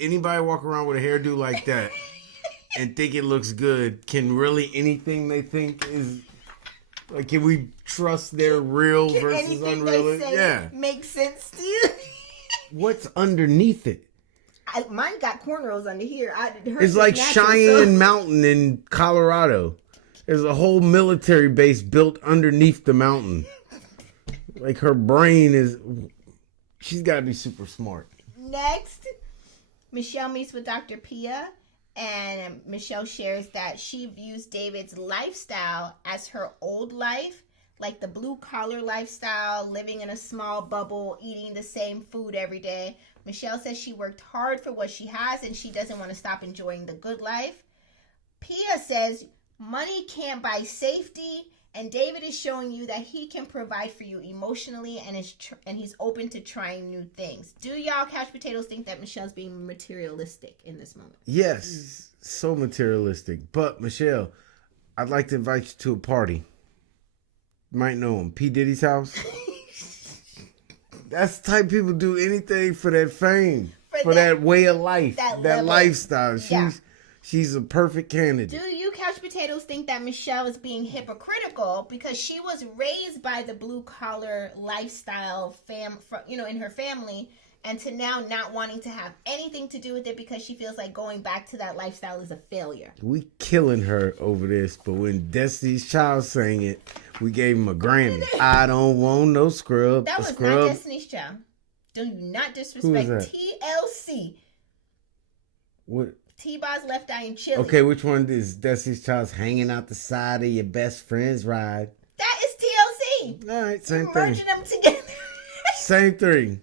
Anybody walk around with a hairdo like that and think it looks good, can really anything they think is like, can we trust their real versus unrealistic? Yeah, makes sense to you. What's underneath it? Mine got cornrows under here. It's like Cheyenne Mountain in Colorado. There's a whole military base built underneath the mountain. Like her brain is, she's got to be super smart. Next, Michelle meets with Dr. Pia, and Michelle shares that she views David's lifestyle as her old life, like the blue collar lifestyle, living in a small bubble, eating the same food every day. Michelle says she worked hard for what she has and she doesn't want to stop enjoying the good life. Pia says money can't buy safety, and David is showing you that he can provide for you emotionally, and he's open to trying new things. Do y'all couch potatoes think that Michelle's being materialistic in this moment? Yes, so materialistic. But Michelle, I'd like to invite you to a party. You might know him, P. Diddy's house. That's the type people do anything for that fame, for that way of life, that lifestyle. She's a perfect candidate. Do you couch potatoes think that Michelle is being hypocritical because she was raised by the blue collar lifestyle in her family, and to now not wanting to have anything to do with it because she feels like going back to that lifestyle is a failure? We killing her over this, but when Destiny's Child sang it, we gave him a Grammy. I don't want no scrub. That was not Destiny's Child. Do not disrespect TLC. What? T-Boz Left Eye and Chili. Okay, which one is Destiny's Child's Hanging Out the Side of Your Best Friend's Ride? That is TLC. All right, same thing. Merging them together. Same thing.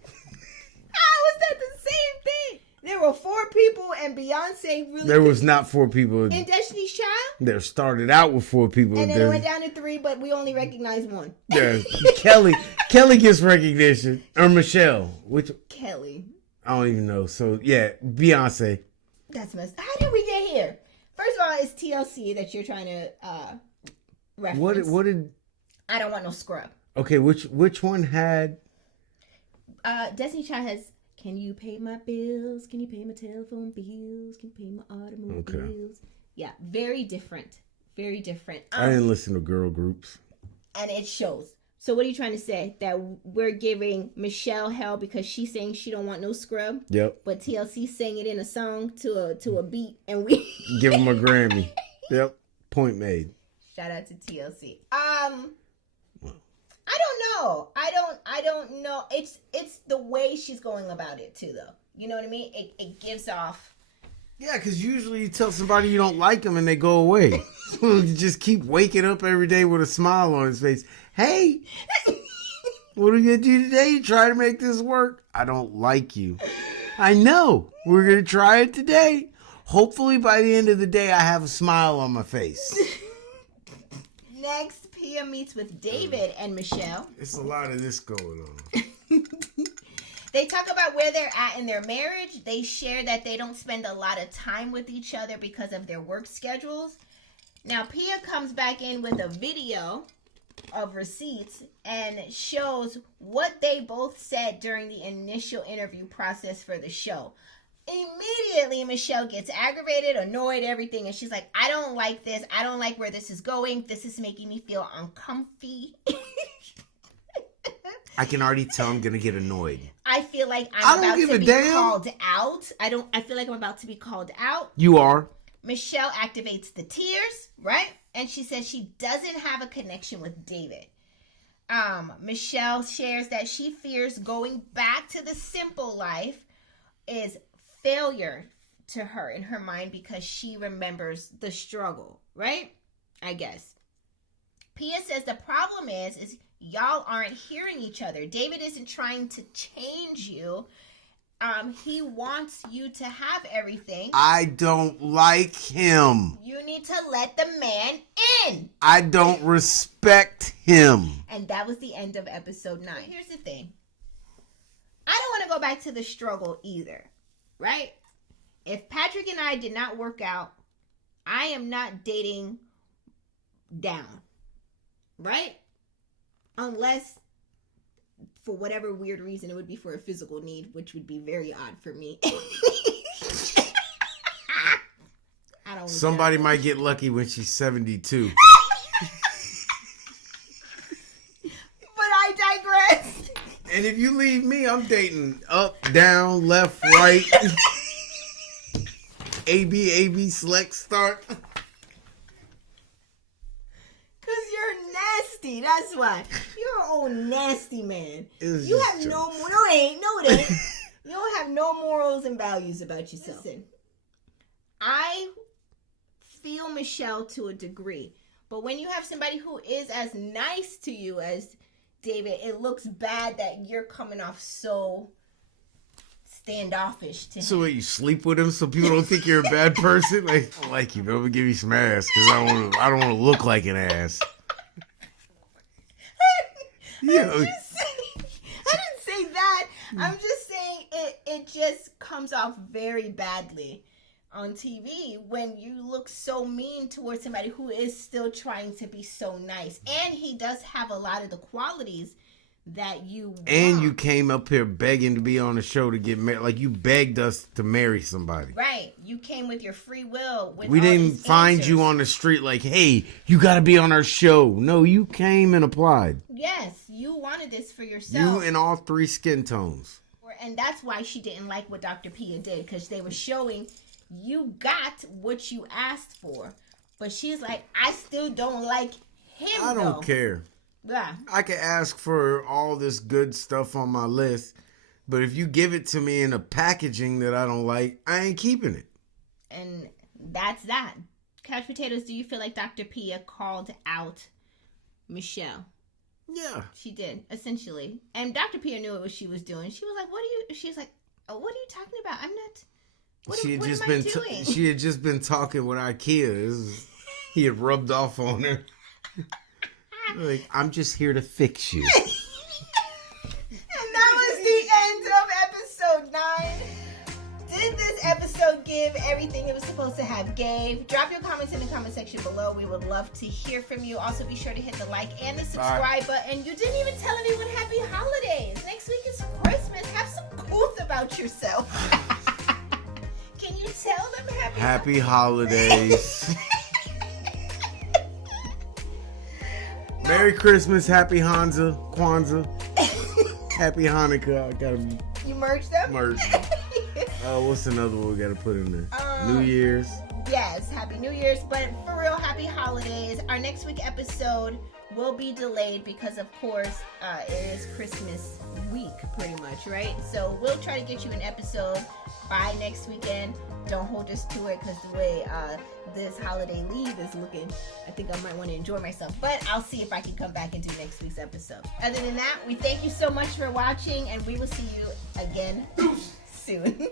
people and Beyonce really. There was not 4 people. In Destiny's Child? There started out with 4 people. And then it went down to 3, but we only recognize 1. Yeah, Kelly gets recognition. Or Michelle. Which Kelly. I don't even know. So, yeah, Beyonce. That's messed. How did we get here? First of all, it's TLC that you're trying to reference. What did... I don't want no scrub. Okay, which one had... Destiny Child has, can you pay my bills? Can you pay my telephone bills? Can you pay my automobile bills? Yeah, very different. Very different. I didn't listen to girl groups. And it shows. So what are you trying to say? That we're giving Michelle hell because she's saying she don't want no scrub? Yep. But TLC sang it in a song to a beat and we... Give him a Grammy. Yep. Point made. Shout out to TLC. I don't know. I don't know. It's the way she's going about it too, though. You know what I mean? It gives off. Yeah, because usually you tell somebody you don't like them and they go away. So you just keep waking up every day with a smile on his face. Hey, what are we going to do today to try to make this work? I don't like you. I know. We're going to try it today. Hopefully by the end of the day, I have a smile on my face. Next, Pia meets with David and Michelle. It's a lot of this going on. They talk about where they're at in their marriage. They share that they don't spend a lot of time with each other because of their work schedules. Now, Pia comes back in with a video of receipts and shows what they both said during the initial interview process for the show. Immediately, Michelle gets aggravated, annoyed, everything, and she's like, I don't like this. I don't like where this is going. This is making me feel uncomfy. I can already tell I'm going to get annoyed. I feel like I'm about to be called out. I feel like I'm about to be called out. You are. Michelle activates the tears, right? And she says she doesn't have a connection with David. Michelle shares that she fears going back to the simple life is failure to her in her mind because she remembers the struggle, right? I guess. Pia says the problem is y'all aren't hearing each other. David isn't trying to change you. He wants you to have everything. I don't like him. You need to let the man in. I don't respect him. And that was the end of episode 9. Here's the thing. I don't want to go back to the struggle either, right? If Patrick and I did not work out, I am not dating down, right? Unless, for whatever weird reason, it would be for a physical need, which would be very odd for me. Somebody might get lucky when she's 72. But I digress. And if you leave me, I'm dating up, down, left, right. AB, select, start. You're nasty. That's why. You're an old nasty man. You have no more. No, it ain't. No, it ain't. You don't have no morals and values about yourself. Listen, I feel Michelle to a degree, but when you have somebody who is as nice to you as David, it looks bad that you're coming off so standoffish to him. So wait, you sleep with him so people don't think you're a bad person? Like, I don't like you, but I'm gonna give you some ass because I don't want to look like an ass. I didn't say that. I'm just saying it just comes off very badly on TV when you look so mean towards somebody who is still trying to be so nice. And he does have a lot of the qualities that you want. And you came up here begging to be on the show to get married. Like, you begged us to marry somebody. Right. You came with your free will. We didn't find you on the street like, hey, you got to be on our show. No, you came and applied. Yes, you wanted this for yourself. You in all 3 skin tones. And that's why she didn't like what Dr. Pia did, because they were showing you got what you asked for. But she's like, I still don't like him, I don't care. Yeah. I can ask for all this good stuff on my list, but if you give it to me in a packaging that I don't like, I ain't keeping it. And that's that. Couch Potatoes, do you feel like Dr. Pia called out Michelle? Yeah. She did, essentially. And Dr. Pia knew what she was doing. She was like, she's like, oh, what are you talking about? What she had am just I been doing? she had just been talking with IKEA. He had rubbed off on her. Like, I'm just here to fix you. And that was the end of episode 9. Did this episode give everything it was supposed to have gave? Drop your comments in the comment section below. We would love to hear from you. Also, be sure to hit the like and the subscribe button. You didn't even tell anyone happy holidays. Next week is Christmas. Have some couth about yourself. Can you tell them happy holidays? Merry Christmas, Happy Kwanzaa, Happy Hanukkah. I gotta You merged them? merge. What's another one we gotta put in there? New Year's. Yes, Happy New Year's, but for real, Happy Holidays. Our next week episode will be delayed because, of course, it is Christmas week, pretty much, right? So we'll try to get you an episode by next weekend. Don't hold us to it because the way this holiday leave is looking, I think I might want to enjoy myself. But I'll see if I can come back and do next week's episode. Other than that, we thank you so much for watching, and we will see you again soon.